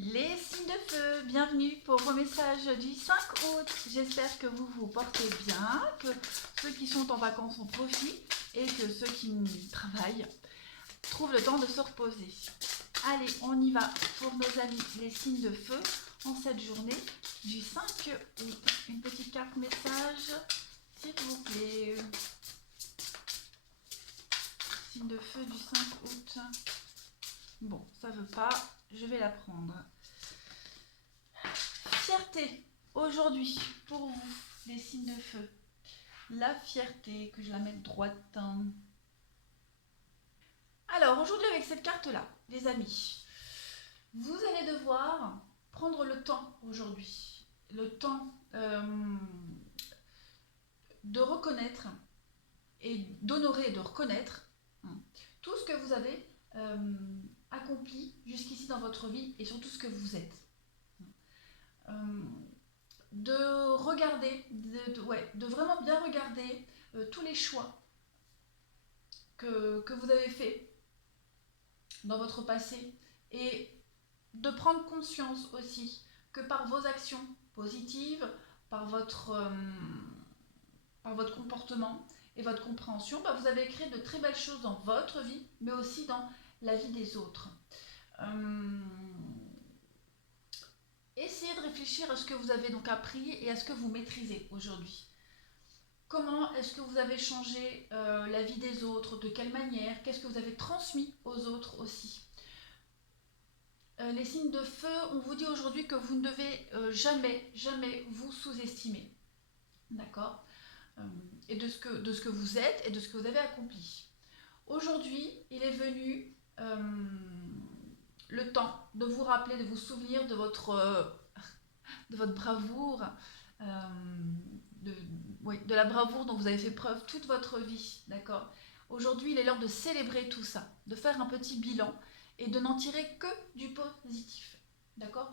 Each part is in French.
Les signes de feu, bienvenue pour vos messages du 5 août. J'espère que vous vous portez bien, que ceux qui sont en vacances en profitent et que ceux qui travaillent trouvent le temps de se reposer. Allez, on y va pour nos amis les signes de feu en cette journée du 5 août. Une petite carte message, s'il vous plaît. Signe de feu du 5 août. Bon, ça veut pas, je vais la prendre. Fierté, aujourd'hui, pour vous, les signes de feu. La fierté, que je la mette droite. Alors, aujourd'hui, avec cette carte-là, les amis, vous allez devoir prendre le temps aujourd'hui. Le temps de reconnaître et d'honorer et de reconnaître tout ce que vous avez accompli jusqu'ici dans votre vie et surtout ce que vous êtes. De regarder, de vraiment bien regarder tous les choix que vous avez faits dans votre passé et de prendre conscience aussi que par vos actions positives, par votre comportement et votre compréhension, vous avez créé de très belles choses dans votre vie, mais aussi dans la vie des autres. Essayez de réfléchir à ce que vous avez donc appris et à ce que vous maîtrisez aujourd'hui. Comment est-ce que vous avez changé la vie des autres? De quelle manière? Qu'est-ce que vous avez transmis aux autres aussi? Les signes de feu, on vous dit aujourd'hui que vous ne devez jamais vous sous-estimer. D'accord? Et de ce que vous êtes et de ce que vous avez accompli. Aujourd'hui, il est venu le temps de vous rappeler, de vous souvenir de votre bravoure, de la bravoure dont vous avez fait preuve toute votre vie, d'accord? Aujourd'hui, il est l'heure de célébrer tout ça, de faire un petit bilan et de n'en tirer que du positif, d'accord?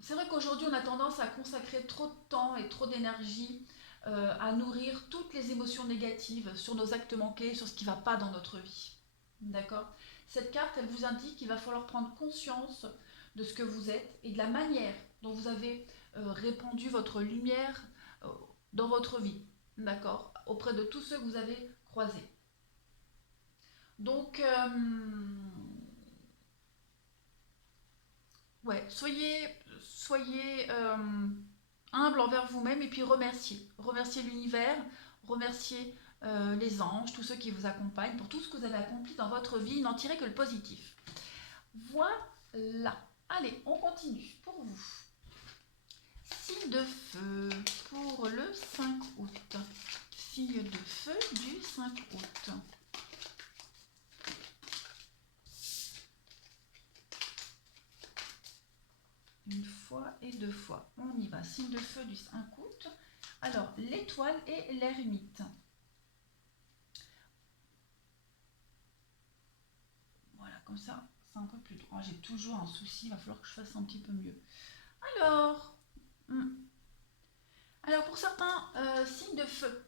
C'est vrai qu'aujourd'hui, on a tendance à consacrer trop de temps et trop d'énergie à nourrir toutes les émotions négatives sur nos actes manqués, sur ce qui ne va pas dans notre vie, d'accord? Cette carte, elle vous indique qu'il va falloir prendre conscience de ce que vous êtes et de la manière dont vous avez répandu votre lumière dans votre vie, d'accord, auprès de tous ceux que vous avez croisés. Donc, soyez humble envers vous-même et puis remerciez l'univers, remerciez les anges, tous ceux qui vous accompagnent pour tout ce que vous avez accompli dans votre vie, n'en tirez que le positif. Voilà. Allez, on continue pour vous. Signe de feu pour le 5 août. Signe de feu du 5 août. Une fois et deux fois. On y va. Signe de feu du 5 août. Alors, l'étoile et l'ermite. Voilà, comme ça, c'est un peu plus droit. J'ai toujours un souci, il va falloir que je fasse un petit peu mieux. Alors pour certains signes de feu,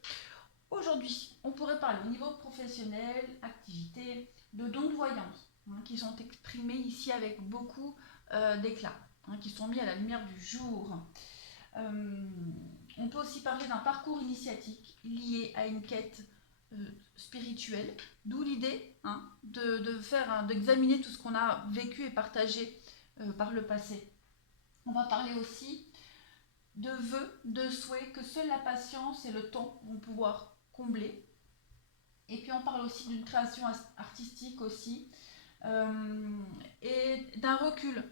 aujourd'hui, on pourrait parler au niveau professionnel, activité, de dons de voyance, qui sont exprimés ici avec beaucoup d'éclat, qui sont mis à la lumière du jour. On peut aussi parler d'un parcours initiatique lié à une quête spirituelle, d'où l'idée d'examiner tout ce qu'on a vécu et partagé par le passé. On va parler aussi de vœux, de souhaits que seule la patience et le temps vont pouvoir combler. Et puis on parle aussi d'une création artistique aussi et d'un recul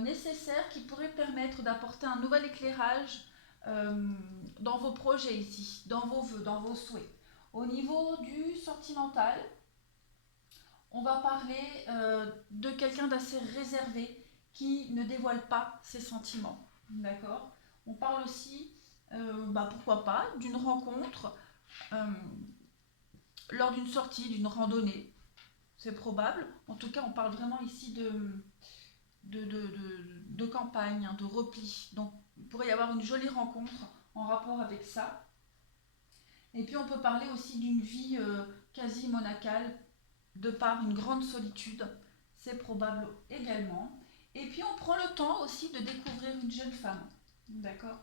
nécessaire qui pourrait permettre d'apporter un nouvel éclairage dans vos projets ici, dans vos vœux, dans vos souhaits. Au niveau du sentimental, on va parler de quelqu'un d'assez réservé qui ne dévoile pas ses sentiments. D'accord? On parle aussi, pourquoi pas, d'une rencontre lors d'une sortie, d'une randonnée. C'est probable. En tout cas, on parle vraiment ici de campagne, de repli. Donc, il pourrait y avoir une jolie rencontre en rapport avec ça. Et puis, on peut parler aussi d'une vie quasi monacale, de par une grande solitude. c'est probable également. Et puis on prend le temps aussi de découvrir une jeune femme, d'accord.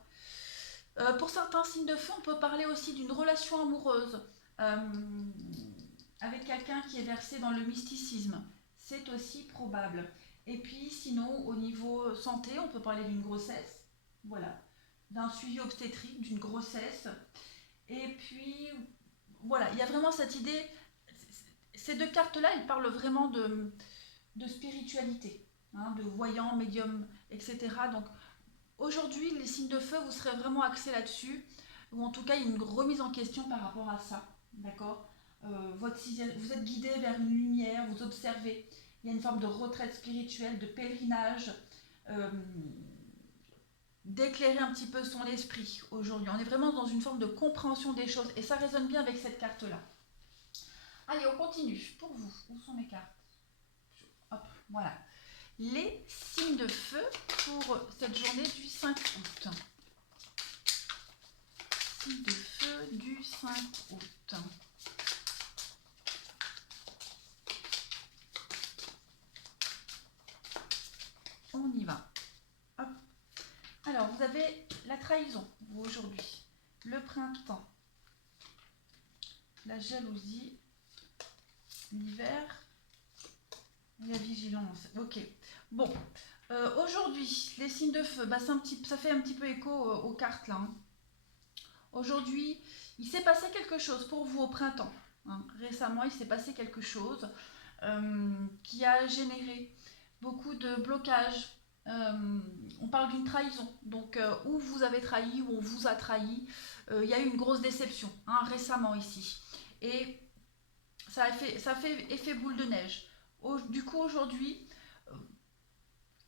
Pour certains signes de feu, on peut parler aussi d'une relation amoureuse avec quelqu'un qui est versé dans le mysticisme. C'est aussi probable. Et puis sinon, au niveau santé, on peut parler d'une grossesse, voilà, d'un suivi obstétrique, d'une grossesse. Et puis, voilà, il y a vraiment cette idée, ces deux cartes-là, elles parlent vraiment de spiritualité, hein, de voyant, médium, etc. Donc, aujourd'hui, les signes de feu, vous serez vraiment axés là-dessus, ou en tout cas, il y a une remise en question par rapport à ça, d'accord. Vous êtes guidé vers une lumière, vous observez, il y a une forme de retraite spirituelle, de pèlerinage, d'éclairer un petit peu son esprit aujourd'hui. On est vraiment dans une forme de compréhension des choses, et ça résonne bien avec cette carte-là. Allez, on continue. Pour vous, où sont mes cartes? Hop, voilà. Les signes de feu pour cette journée du 5 août. Signes de feu du 5 août. On y va. Hop. Alors, vous avez la trahison, vous, aujourd'hui. Le printemps. La jalousie. L'hiver. La vigilance. Ok. Bon. Aujourd'hui, les signes de feu, bah, ça fait un petit peu écho aux cartes là. Hein. Aujourd'hui, il s'est passé quelque chose pour vous au printemps. Hein. Récemment, il s'est passé quelque chose qui a généré beaucoup de blocages. On parle d'une trahison. Donc, où vous avez trahi, où on vous a trahi, il y a eu une grosse déception hein, récemment ici. Et ça fait effet boule de neige. Du coup, aujourd'hui,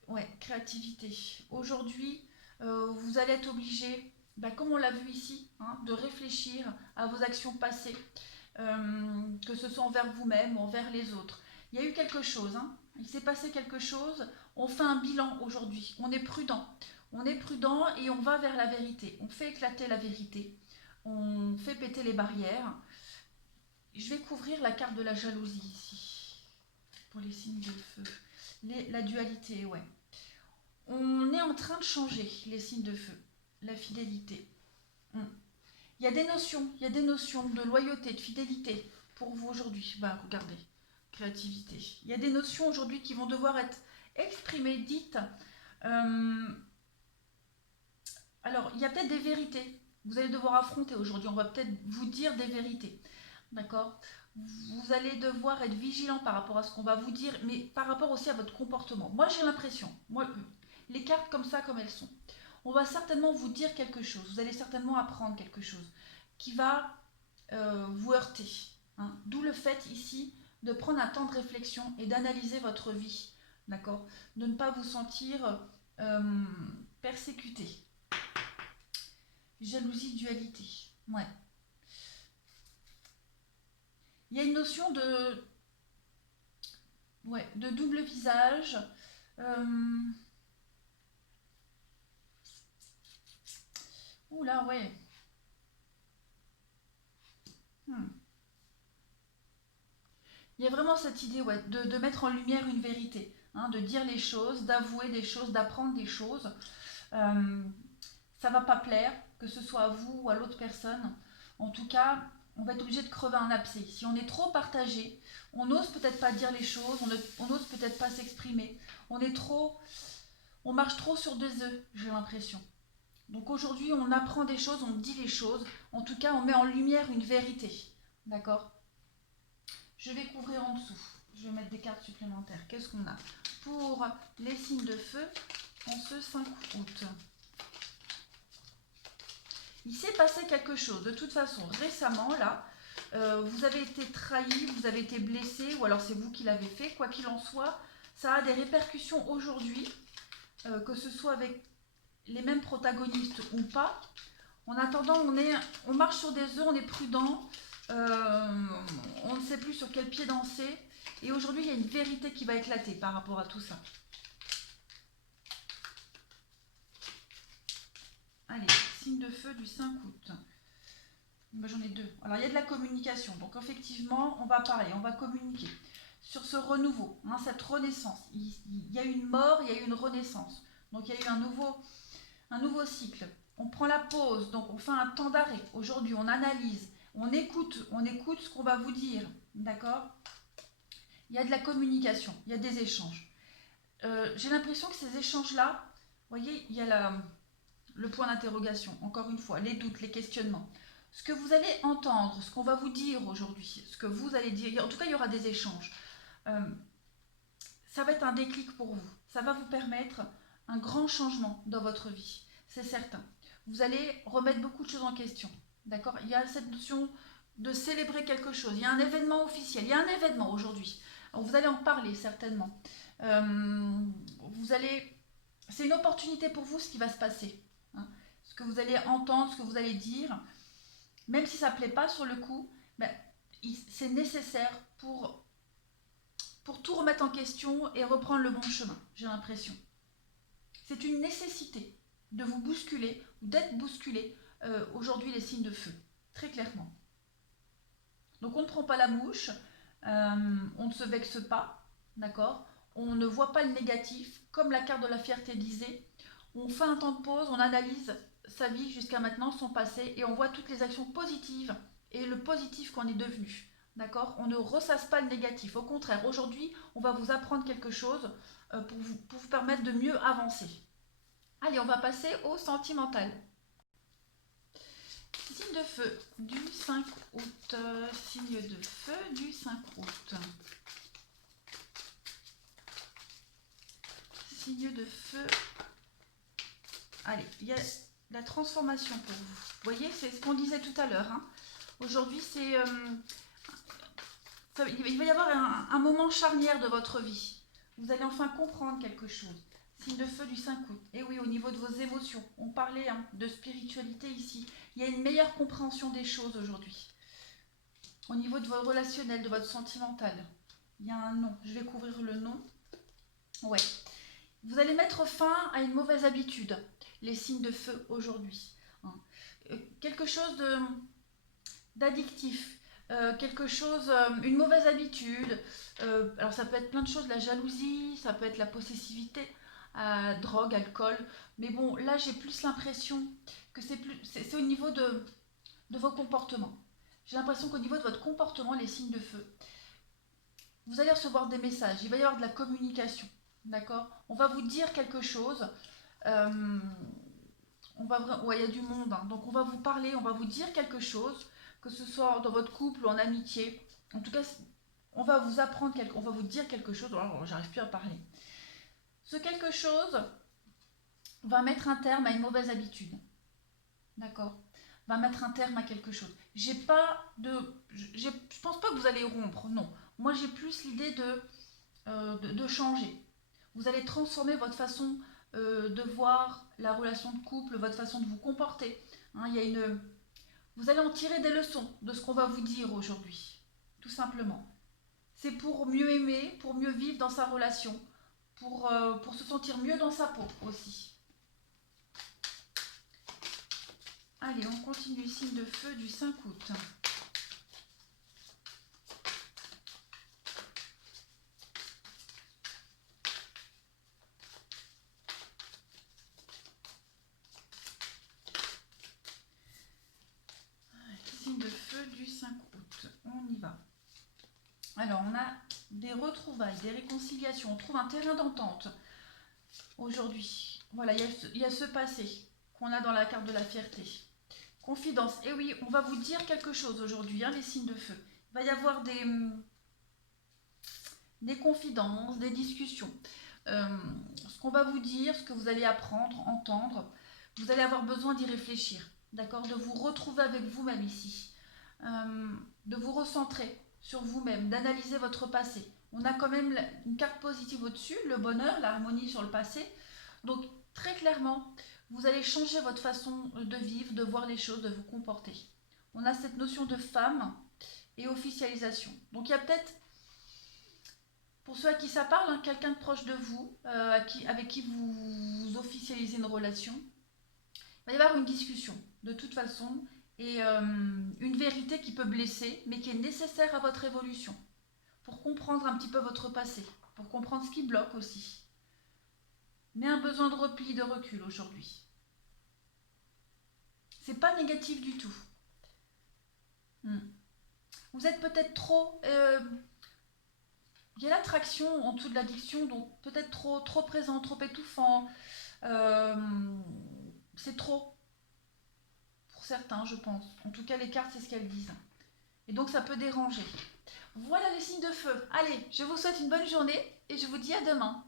ouais, créativité. Aujourd'hui, vous allez être obligé, comme on l'a vu ici, hein, de réfléchir à vos actions passées, que ce soit envers vous-même ou envers les autres. Il y a eu quelque chose, hein, il s'est passé quelque chose, on fait un bilan aujourd'hui, on est prudent. On est prudent et on va vers la vérité. On fait éclater la vérité, on fait péter les barrières. Je vais couvrir la carte de la jalousie ici, pour les signes de feu. La dualité, ouais. On est en train de changer les signes de feu, la fidélité. Il y a des notions de loyauté, de fidélité pour vous aujourd'hui. Bah, regardez, créativité. Il y a des notions aujourd'hui qui vont devoir être exprimées, dites. Alors, il y a peut-être des vérités. Vous allez devoir affronter aujourd'hui. On va peut-être vous dire des vérités. D'accord? Vous allez devoir être vigilant par rapport à ce qu'on va vous dire, mais par rapport aussi à votre comportement. Moi, j'ai l'impression, les cartes comme ça, comme elles sont, on va certainement vous dire quelque chose. Vous allez certainement apprendre quelque chose qui va vous heurter. Hein. D'où le fait ici de prendre un temps de réflexion et d'analyser votre vie. D'accord? De ne pas vous sentir persécuté. Jalousie, dualité. Ouais. Il y a une notion de double visage. Oula, ouais. Il y a vraiment cette idée de mettre en lumière une vérité, hein, de dire les choses, d'avouer des choses, d'apprendre des choses. Ça va pas plaire, que ce soit à vous ou à l'autre personne. En tout cas, on va être obligé de crever un abcès. Si on est trop partagé, on n'ose peut-être pas dire les choses, on n'ose peut-être pas s'exprimer. On marche trop sur deux œufs, j'ai l'impression. Donc aujourd'hui, on apprend des choses, on dit les choses. En tout cas, on met en lumière une vérité. D'accord? Je vais couvrir en dessous. Je vais mettre des cartes supplémentaires. Qu'est-ce qu'on a pour les signes de feu en ce 5 août? Il s'est passé quelque chose. De toute façon, récemment, là, vous avez été trahi, vous avez été blessé, ou alors c'est vous qui l'avez fait. Quoi qu'il en soit, ça a des répercussions aujourd'hui, que ce soit avec les mêmes protagonistes ou pas. En attendant, on marche sur des œufs, on est prudent, on ne sait plus sur quel pied danser. Et aujourd'hui, il y a une vérité qui va éclater par rapport à tout ça. Allez, signe de feu du 5 août. J'en ai deux. Alors, il y a de la communication. Donc, effectivement, on va parler, on va communiquer. sur ce renouveau, hein, cette renaissance. Il y a eu une mort, il y a eu une renaissance. Donc il y a eu un nouveau cycle. On prend la pause, donc on fait un temps d'arrêt. Aujourd'hui, on analyse, on écoute ce qu'on va vous dire, d'accord? Il y a de la communication, il y a des échanges. J'ai l'impression que ces échanges-là, vous voyez, il y a le point d'interrogation, encore une fois, les doutes, les questionnements. Ce que vous allez entendre, ce qu'on va vous dire aujourd'hui, ce que vous allez dire, en tout cas, il y aura des échanges. Ça va être un déclic pour vous. Ça va vous permettre un grand changement dans votre vie, c'est certain. Vous allez remettre beaucoup de choses en question, d'accord? Il y a cette notion de célébrer quelque chose. Il y a un événement officiel, il y a un événement aujourd'hui. Vous allez en parler certainement. C'est une opportunité pour vous ce qui va se passer. Hein. Ce que vous allez entendre, ce que vous allez dire, même si ça ne plaît pas sur le coup, ben, c'est nécessaire pour tout remettre en question et reprendre le bon chemin, j'ai l'impression. C'est une nécessité de vous bousculer ou d'être bousculé aujourd'hui les signes de feu, très clairement. Donc on ne prend pas la mouche, on ne se vexe pas, d'accord? On ne voit pas le négatif, comme la carte de la fierté disait. On fait un temps de pause, on analyse sa vie jusqu'à maintenant, son passé, et on voit toutes les actions positives et le positif qu'on est devenu. D'accord? On ne ressasse pas le négatif. Au contraire, aujourd'hui, on va vous apprendre quelque chose pour vous permettre de mieux avancer. Allez, on va passer au sentimental. Signe de feu du 5 août. Signe de feu du 5 août. Signe de feu. Allez, il y a la transformation pour vous. Vous voyez, c'est ce qu'on disait tout à l'heure. Hein. Aujourd'hui, c'est... il va y avoir un moment charnière de votre vie. Vous allez enfin comprendre quelque chose. Signe de feu du 5 août. Et oui, au niveau de vos émotions, on parlait de spiritualité ici. Il y a une meilleure compréhension des choses aujourd'hui. Au niveau de votre relationnel, de votre sentimental, il y a un nom. Je vais couvrir le nom. Ouais. Vous allez mettre fin à une mauvaise habitude, les signes de feu aujourd'hui. Quelque chose d'addictif. Quelque chose, une mauvaise habitude. Alors ça peut être plein de choses, la jalousie, ça peut être la possessivité, drogue, alcool. Mais bon, là j'ai plus l'impression que c'est au niveau de vos comportements. J'ai l'impression qu'au niveau de votre comportement, les signes de feu, vous allez recevoir des messages, il va y avoir de la communication, d'accord? On va vous dire quelque chose. Il y a du monde, hein. Donc on va vous parler, on va vous dire quelque chose, que ce soit dans votre couple ou en amitié. En tout cas, on va vous apprendre, on va vous dire quelque chose. Alors, j'arrive plus à parler. Ce quelque chose va mettre un terme à une mauvaise habitude. D'accord? Va mettre un terme à quelque chose. Je pense pas que vous allez rompre, non. Moi, j'ai plus l'idée de changer. Vous allez transformer votre façon de voir la relation de couple, votre façon de vous comporter. Hein, vous allez en tirer des leçons de ce qu'on va vous dire aujourd'hui, tout simplement. C'est pour mieux aimer, pour mieux vivre dans sa relation, pour se sentir mieux dans sa peau aussi. Allez, on continue, signe de feu du 5 août. Signe de feu du 5 août. On y va. Alors, on a des retrouvailles, des réconciliations. On trouve un terrain d'entente aujourd'hui. Voilà, il y a ce passé qu'on a dans la carte de la fierté. Confidence. Et oui, on va vous dire quelque chose aujourd'hui, hein, les signes de feu. Il va y avoir des confidences, des discussions. Ce qu'on va vous dire, ce que vous allez apprendre, entendre, vous allez avoir besoin d'y réfléchir, d'accord? De vous retrouver avec vous-même ici, de vous recentrer sur vous-même, d'analyser votre passé. On a quand même une carte positive au-dessus, le bonheur, l'harmonie sur le passé. Donc très clairement, vous allez changer votre façon de vivre, de voir les choses, de vous comporter. On a cette notion de femme et officialisation. Donc il y a peut-être, pour ceux à qui ça parle, hein, quelqu'un de proche de vous, avec qui vous officialisez une relation. Il va y avoir une discussion, de toute façon, et une vérité qui peut blesser, mais qui est nécessaire à votre évolution. pour comprendre un petit peu votre passé, pour comprendre ce qui bloque aussi. Mais un besoin de repli, de recul aujourd'hui. C'est pas négatif du tout. Vous êtes peut-être trop... il y a l'attraction en dessous de l'addiction, donc peut-être trop présent, trop étouffant. C'est trop. Pour certains, je pense. En tout cas, les cartes, c'est ce qu'elles disent. Et donc, ça peut déranger. Voilà les signes de feu. Allez, je vous souhaite une bonne journée et je vous dis à demain.